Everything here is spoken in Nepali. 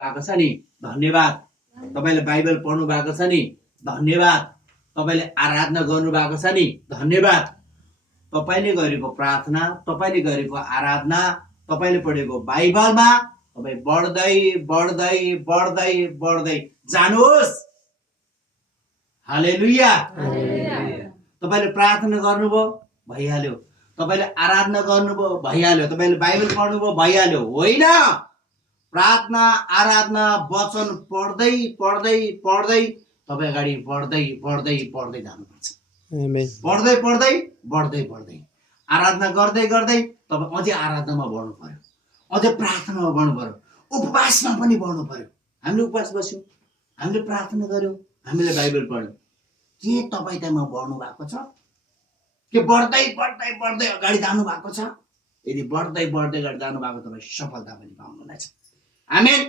भएको छ नि धन्यवाद। तपाईले बाइबल पढ्नु भएको छ नि धन्यवाद। तपाईले आराधना गर्नु भएको छ नि धन्यवाद। तपाईले गरेको प्रार्थना, तपाईले गरेको आराधना, तपाईले पढेको बाइबलमा तपाई बढ्दै बढ्दै बढ्दै बढ्दै जानुहोस्। हालेलुया। तपाईले प्रार्थना गर्नुभयो भइहाल्यो, तपाईले आराधना गर्नुभयो भइहाल्यो, तपाईले बाइबल पढ्नुभयो भइहाल्यो। होइन, प्रार्थना आराधना वचन पढ्दै पढ्दै पढ्दै तपाई अगाडि बढ्दै बढ्दै बढ्दै जानुपर्छ। पढ्दै पढ्दै बढ्दै बढ्दै आराधना गर्दै गर्दै तपाई अझै आराधनामा बढ्नु पर्यो, अझै प्रार्थनामा बढ्नु पर्यो, उपवासमा पनि बढ्नु पर्यो। हामीले उपवास बस्यौँ, हामीले प्रार्थना गर्यौँ, हामीले बाइबल पढ्यौँ, के तपाई त्यहाँ बढ्नु भएको छ? के बढ्दै बढ्दै बढ्दै अगाडि जानु भएको छ? यदि बढ्दै बढ्दै अगाडि जानु भएको तपाईँ सफलता पनि पाउनुहुनेछ। आमेन।